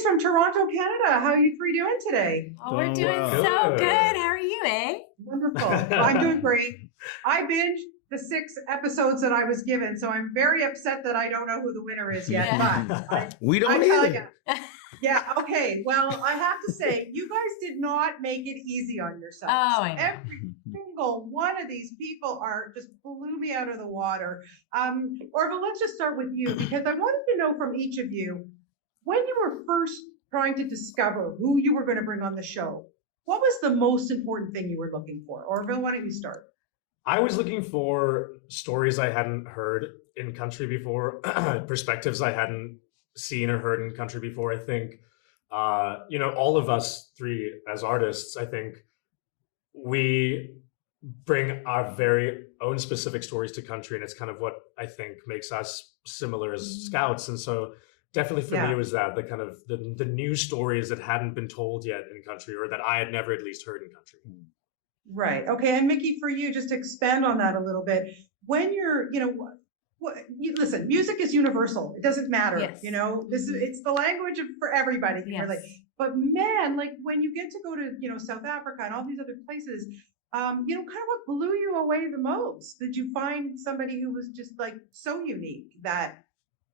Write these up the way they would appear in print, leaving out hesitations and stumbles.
Greetings from Toronto, Canada. How are you three doing today? Oh, we're doing well. so Good. good. How are you, eh? Wonderful. I'm doing great. I binged the 6 episodes that I was given, so I'm very upset that I don't know who the winner is yet. But We don't I tell either. you. Yeah, okay. Well, I have to say, you guys did not make it easy on yourselves. Oh, I know. Every single one of these people just blew me out of the water. Orville, let's just start with you, because I wanted to know from each of you, when you were first trying to discover who you were going to bring on the show, what was the most important thing you were looking for? Orville, why don't you start? I was looking for stories I hadn't heard in country before, perspectives I hadn't seen or heard in country before. I think, all of us three as artists, I think we bring our very own specific stories to country, and it's kind of what I think makes us similar as scouts. And so definitely for me, it was that the kind of the new stories that hadn't been told yet in country, or that I had never at least heard in country. Right. Okay. And Mickey, for you, just to expand on that a little bit, when you're, listen, music is universal. It doesn't matter. Yes. It's the language for everybody. Yes. But man, like when you get to go to, South Africa and all these other places, kind of what blew you away the most? Did you find somebody who was just like so unique that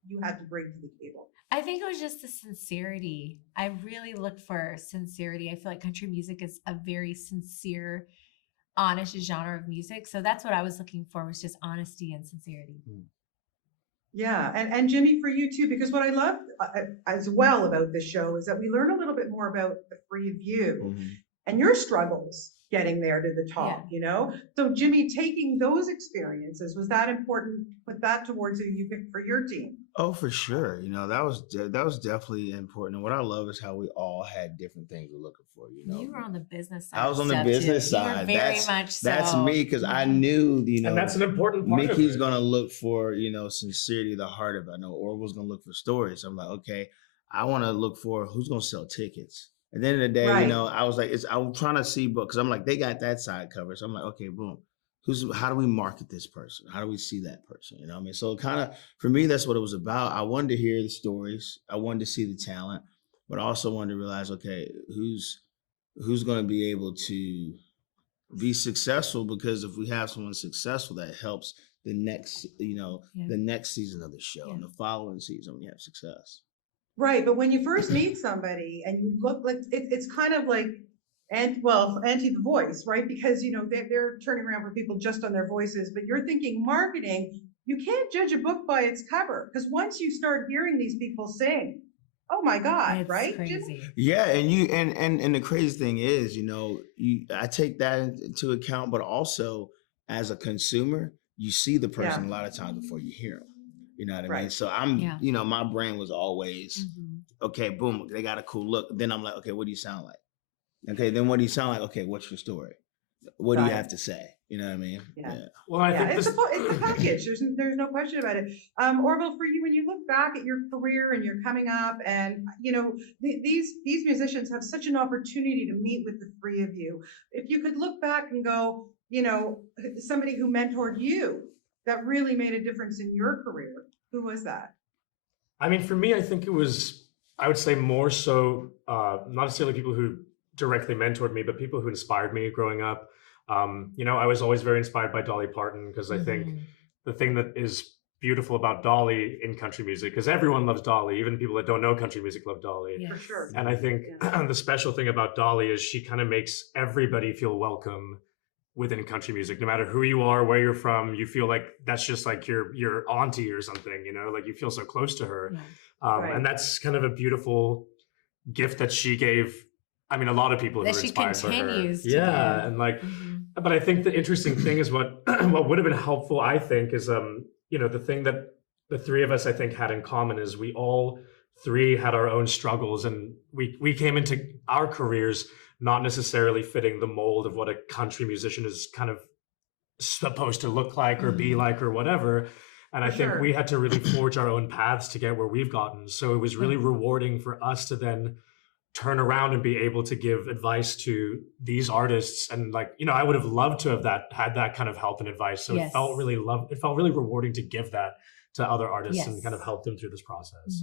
you had to bring to the table? I think it was just the sincerity. I really looked for sincerity. I feel like country music is a very sincere, honest genre of music. So that's what I was looking for, was just honesty and sincerity. Yeah. And Jimmy, for you too, because what I love as well about this show is that we learn a little bit more about the three of you and your struggles getting there to the top, So Jimmy, taking those experiences, was that important to put that towards who you picked for your team? Oh, for sure. That was definitely important. And what I love is how we all had different things we're looking for. You were on the business side. I was on the business side. You were very much so. That's me, because I knew, and that's an important part. Mickey's gonna look for, sincerity, the heart of it. I know Orville's gonna look for stories. I'm like, okay, I want to look for who's gonna sell tickets. At the end of the day, I was like, I'm trying to see, because I'm like, they got that side covered. So I'm like, okay, boom. How do we market this person? How do we see that person? You know what I mean? So kind of, for me, that's what it was about. I wanted to hear the stories. I wanted to see the talent, but I also wanted to realize, okay, who's going to be able to be successful? Because if we have someone successful, that helps the next, the next season of the show and the following season when you have success. Right. But when you first meet somebody and you look like it's kind of like, anti the voice, right? Because, they're turning around for people just on their voices, but you're thinking marketing, you can't judge a book by its cover, because once you start hearing these people sing, oh my God, it's right? Crazy. Yeah. And the crazy thing is, I take that into account, but also as a consumer, you see the person a lot of times before you hear them. You know what I mean? So my brain was always, okay, boom, they got a cool look. Then I'm like, okay, what do you sound like? Okay, then what do you sound like? Okay, what's your story? What do you have to say? You know what I mean? Yeah. Well, I think it's a package. There's no question about it. Orville, for you, when you look back at your career and you're coming up, and these musicians have such an opportunity to meet with the three of you. If you could look back and go, somebody who mentored you that really made a difference in your career, who was that? I mean, for me, I think it was, I would say more so, not necessarily people who directly mentored me, but people who inspired me growing up. I was always very inspired by Dolly Parton, because I think the thing that is beautiful about Dolly in country music, because everyone loves Dolly, even people that don't know country music love Dolly. For sure. And I think the special thing about Dolly is she kind of makes everybody feel welcome within country music. No matter who you are, where you're from, you feel like that's just like your auntie or something, like you feel so close to her. And that's kind of a beautiful gift that she gave. I mean, a lot of people who are inspired by her. And but I think the interesting thing is what would have been helpful, I think, is the thing that the three of us, I think, had in common is we all three had our own struggles, and we came into our careers not necessarily fitting the mold of what a country musician is kind of supposed to look like or be like or whatever. And I think we had to really forge our own paths to get where we've gotten. So it was really rewarding for us to then turn around and be able to give advice to these artists. And I would have loved to have had that kind of help and advice. So it felt really rewarding to give that to other artists and kind of help them through this process.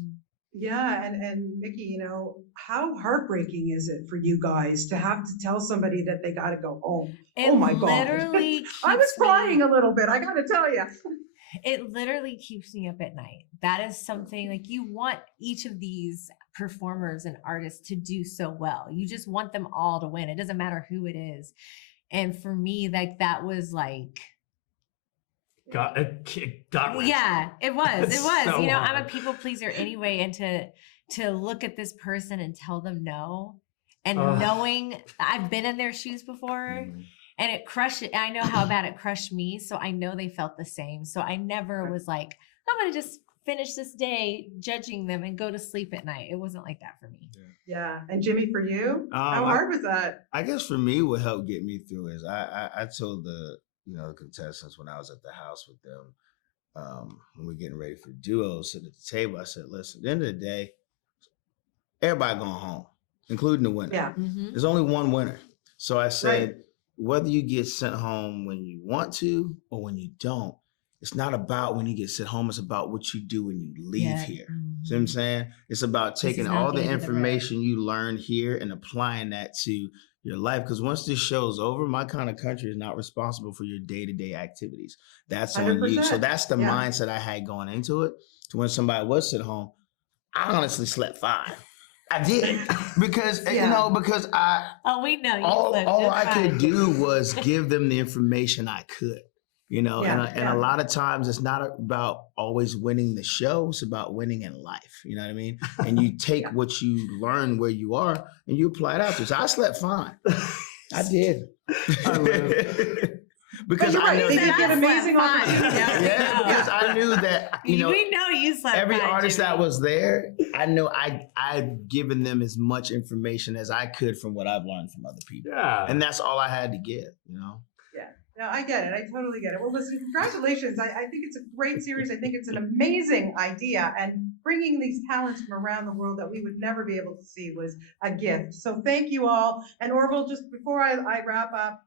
Yeah, and Mickey, you know, how heartbreaking is it for you guys to have to tell somebody that they got to go home? It Oh my God. literally I was keeps crying me- a little bit, I got to tell you. It literally keeps me up at night. That is something like you want each of these performers and artists to do so well. You just want them all to win. It doesn't matter who it is. And for me, like that was like, Got wrenched. yeah, it was. It's It was. so You know, I'm hard. a people pleaser anyway, and to look at this person and tell them no, and Ugh. knowing I've been in their shoes before, and it crushed. I know how bad it crushed me, so I know they felt the same. So I never was like, I'm gonna just finish this day judging them and go to sleep at night. It wasn't like that for me. Yeah, and Jimmy, for you, how hard was that? I guess for me, what helped get me through is I told the contestants when I was at the house with them, when we're getting ready for duos, sitting at the table, I said, listen, at the end of the day, everybody going home, including the winner. Yeah. Mhm. There's only one winner. So I said, Right. whether you get sent home when you want to or when you don't, it's not about when you get sent home. It's about what you do when you leave Yeah. here. Mhm. See what I'm saying? It's about This is taking not all the the end of the road. information you learn here and applying that to your life. Because once this show's over, My Kind of Country is not responsible for your day-to-day activities. That's on you. So 100%. that's the Yeah. mindset I had going into it. To when somebody was sent home, I honestly slept fine. I did because Yeah. because I Oh, we know you. all slept all just I could fine. do was give them the information I could. And Yeah. a lot of times it's not about always winning the show, it's about winning in life. You know what I mean? And you take Yeah. what you learn where you are and you apply it out there. So I slept fine. I did. I live. Because But you're I right, know they that- did get amazing Slept fine. opportunities. Yeah, we yeah, know. because I knew that, we know you slept every fine, artist that Jimmy. was there, I know I'd given them as much information as I could from what I've learned from other people. Yeah. And that's all I had to give, you know? No, I get it. I totally get it. Well, listen, congratulations. I think it's a great series. I think it's an amazing idea. And bringing these talents from around the world that we would never be able to see was a gift. So thank you all. And Orville, just before I wrap up,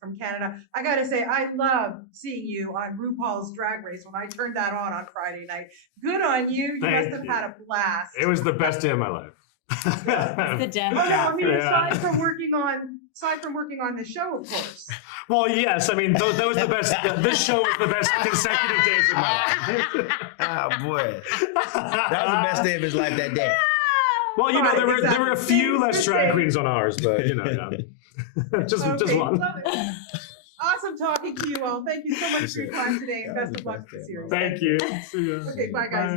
from Canada, I got to say, I love seeing you on RuPaul's Drag Race when I turned that on Friday night. Good on you. You Thank must have you. had a blast. It was the best day of my life. It's the death Oh, no, I drop. mean, Yeah. aside from working on the show, of course. Well, yes. I mean, that was the best. This show was the best consecutive days of my life. Oh boy. That was the best day of his life that day. Well, Right, there were a exactly. few less Good drag day. queens on ours, but just Okay, one. love it. Awesome talking to you all. Thank you so much for your time today, and best of luck Best for the day, series. Thank you. See ya. Okay, bye, guys.